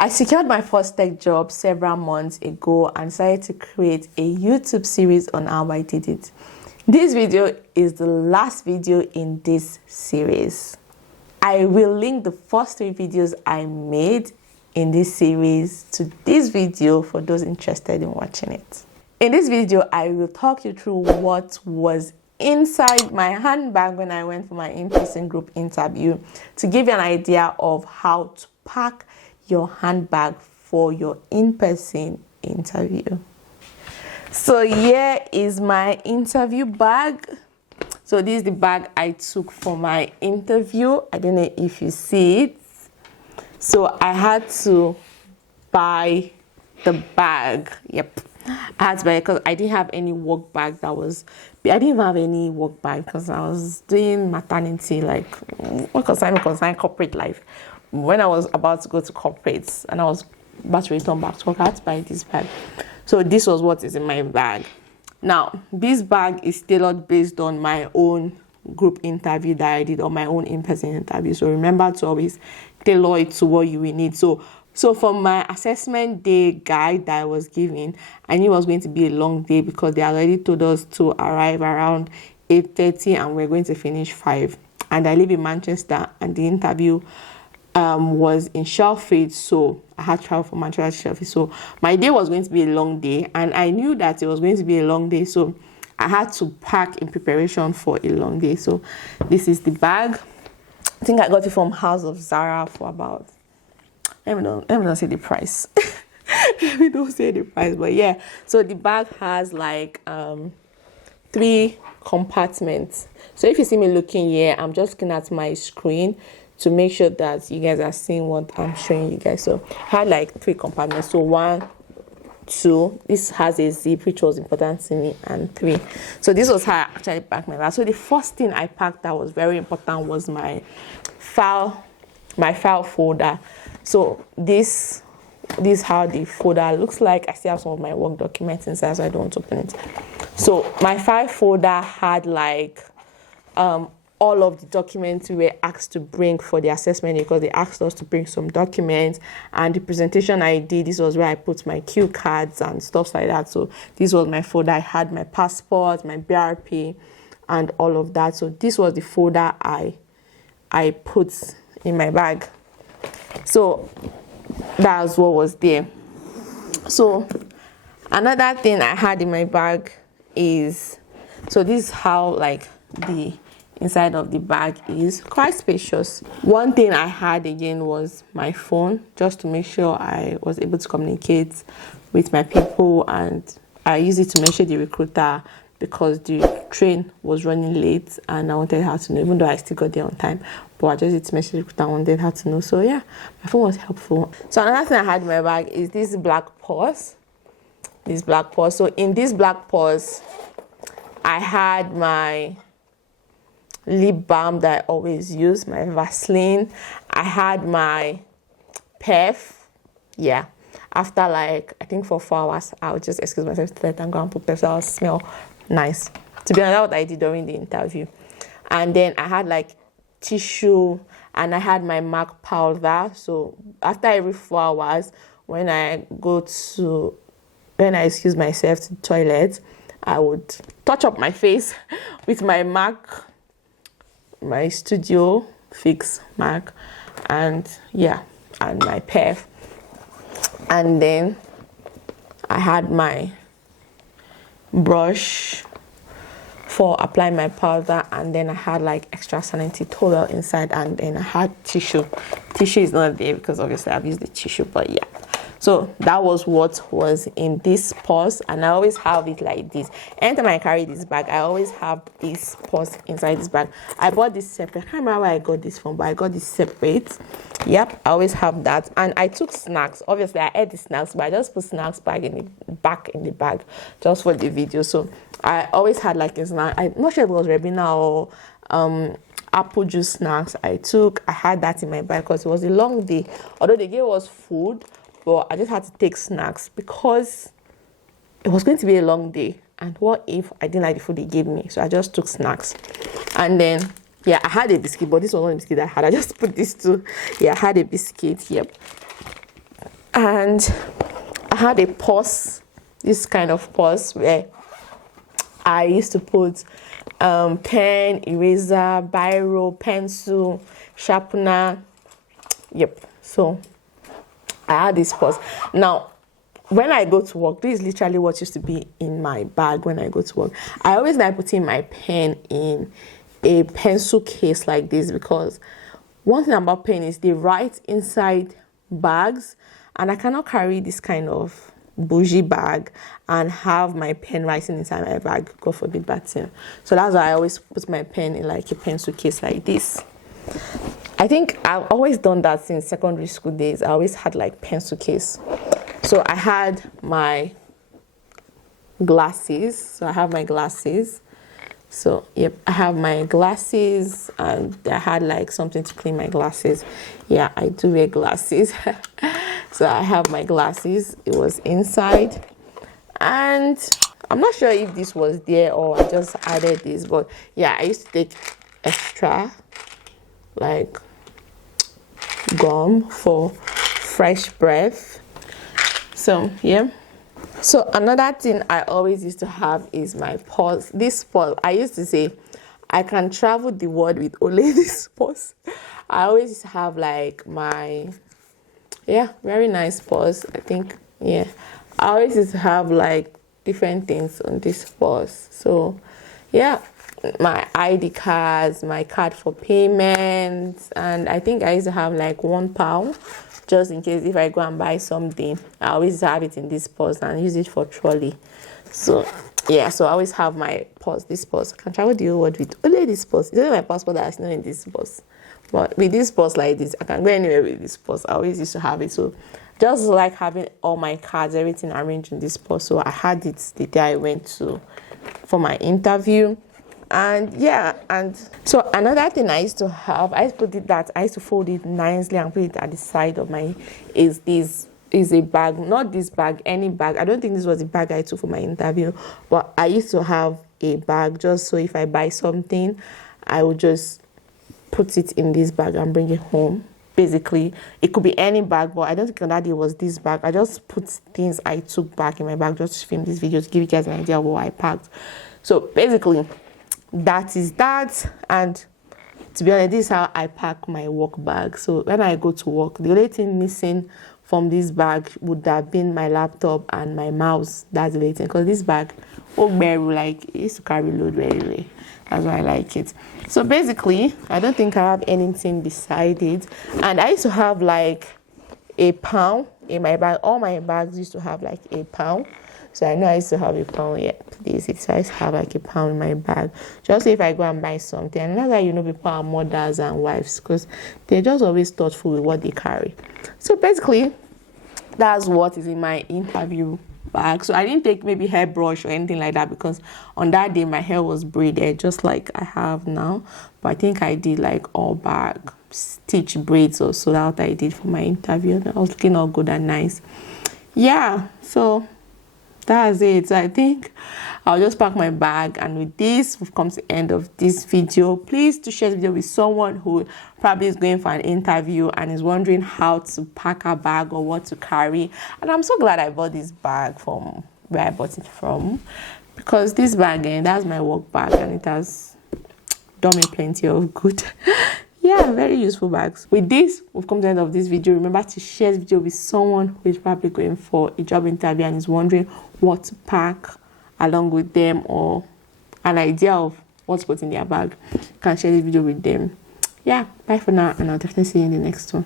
I secured my first tech job several months ago and decided to create a YouTube series on how I did it. This video is the last video in this series. I will link the first 3 videos I made in this series to this video for those interested in watching it. In this video, I will talk you through what was inside my handbag when I went for my in-person group interview to give you an idea of how to pack your handbag for your in-person interview. So here is my interview bag. So this is the bag I took for my interview. I don't know if you see it. So I had to buy the bag. Yep. I had to buy it because I didn't have any work bag I didn't even have any work bag because I was doing maternity, like what concern corporate life. When I was about to go to corporates and I was about to return back to work, I had to buy this bag. So this was what is in my bag. Now, this bag is tailored based on my own group interview that I did or my own in-person interview. So remember to always tailor it to what you will need. So for my assessment day guide that I was given, I knew it was going to be a long day because they already told us to arrive around 8:30 and we're going to finish 5. And I live in Manchester and the interview was in Sheffield, so I had to travel from Manchester to Sheffield. So my day was going to be a long day and I knew that it was going to be a long day, so I had to pack in preparation for a long day. So this is the bag. I think I got it from House of Zara for about, let me not say the price. Let me don't say the price, but yeah. So the bag has like 3 compartments. So if you see me looking here, I'm just looking at my screen to make sure that you guys are seeing what I'm showing you guys. So I had like 3 compartments. So 1, 2, this has a zip, which was important to me, and 3. So this was how I actually packed my bag. So the first thing I packed that was very important was my file folder. So this is how the folder looks like. I still have some of my work documents inside, so I don't want to open it. So my file folder had like all of the documents we were asked to bring for the assessment because they asked us to bring some documents, and the presentation I did, this was where I put my cue cards and stuff like that. So this was my folder. I had my passport, my BRP, and all of that. So this was the folder I put in my bag. So that's what was there. So another thing I had in my bag is, so this is how like the inside of the bag is quite spacious. One thing I had again was my phone, just to make sure I was able to communicate with my people, and I used it to message the recruiter because the train was running late and I wanted her to know, even though I still got there on time, but I just used it to message the recruiter. I wanted her to know. So yeah, my phone was helpful. So another thing I had in my bag is this black purse. So in this black purse, I had my lip balm that I always use, my Vaseline. I had my perf. Yeah. After like, I think for 4 hours, I would just excuse myself to let and go and put perf so I'll smell nice. To be honest, that's what I did during the interview. And then I had like tissue and I had my MAC powder. So after every 4 hours, when I excuse myself to the toilet, I would touch up my face with my MAC, my Studio Fix MAC, and yeah, and my perf. And then I had my brush for applying my powder, and then I had like extra sanitary towel inside, and then I had tissue. Tissue is not there because obviously I've used the tissue, but yeah. So that was what was in this purse, and I always have it like this. Anytime I carry this bag, I always have this purse inside this bag. I bought this separate. I can't remember where I got this from, but I got this separate. Yep, I always have that. And I took snacks. Obviously, I ate the snacks, but I just put snacks back in the bag just for the video. So I always had like a snack. I'm not sure if it was Ribena or apple juice snacks. I had that in my bag because it was a long day. Although they gave us food, but I just had to take snacks because it was going to be a long day. And what if I didn't like the food they gave me? So I just took snacks. And then, yeah, I had a biscuit, but this was not a biscuit I had. I just put this too. Yeah, I had a biscuit. Yep. And I had a purse, this kind of purse where I used to put pen, eraser, biro, pencil, sharpener. Yep. So I had this purse. Now, when I go to work, this is literally what used to be in my bag when I go to work. I always like putting my pen in a pencil case like this, because one thing about pen is they write inside bags, and I cannot carry this kind of bougie bag and have my pen writing inside my bag. God forbid that thing. So that's why I always put my pen in like a pencil case like this. I think I've always done that since secondary school days. I always had like pencil case. So I had my glasses. So I have my glasses. So yep, I have my glasses, and I had like something to clean my glasses. Yeah, I do wear glasses. So I have my glasses. It was inside, and I'm not sure if this was there or I just added this, but yeah, I used to take extra like gum for fresh breath. So yeah. So another thing I always used to have is my purse. This purse, I used to say, I can travel the world with only this purse. I always used to have like my, yeah, very nice purse. I think, yeah. I always used to have like different things on this purse. So yeah, my ID cards, my card for payments, and I think I used to have like £1. Just in case if I go and buy something, I always have it in this purse and use it for trolley. So yeah, so I always have my purse, this purse. I can travel the whole world with only this purse. It's only my passport that is not in this purse. But with this purse like this, I can go anywhere with this purse. I always used to have it. So just like having all my cards, everything arranged in this purse. So I had it the day I went to for my interview. And yeah, and so another thing I used to have, I used to put it that I used to fold it nicely and put it at the side of my, is a bag, not this bag, any bag. I don't think this was the bag I took for my interview, but I used to have a bag just so if I buy something, I would just put it in this bag and bring it home. Basically, it could be any bag, but I don't think that it was this bag. I just put things I took back in my bag just to film this video to give you guys an idea of what I packed. So basically, that is that. And to be honest, this is how I pack my work bag. So when I go to work, the only thing missing from this bag would have been my laptop and my mouse. That's the only thing, because this bag, like, it used to carry load very well. That's why I like it. So basically, I don't think I have anything beside it. And I used to have like £1 in my bag. All my bags used to have like £1. So I know I used to have £1. Yeah, please. So I used to have like £1 in my bag. Just if I go and buy something. And that's why, you know, people are mothers and wives, because they're just always thoughtful with what they carry. So basically, that's what is in my interview bag. So I didn't take maybe hairbrush or anything like that, because on that day my hair was braided just like I have now. But I think I did like all back stitch braids or so. That's what I did for my interview. I was looking all good and nice. Yeah, so that's it. So I think I'll just pack my bag, and with this we've come to the end of this video. Please do share this video with someone who probably is going for an interview and is wondering how to pack a bag or what to carry. And I'm so glad I bought this bag from where I bought it from, because this bag, that's my work bag, and it has done me plenty of good. Yeah, very useful bags. With this, we've come to the end of this video. Remember to share this video with someone who is probably going for a job interview and is wondering what to pack along with them, or an idea of what to put in their bag. You can share this video with them. Yeah, bye for now, and I'll definitely see you in the next one.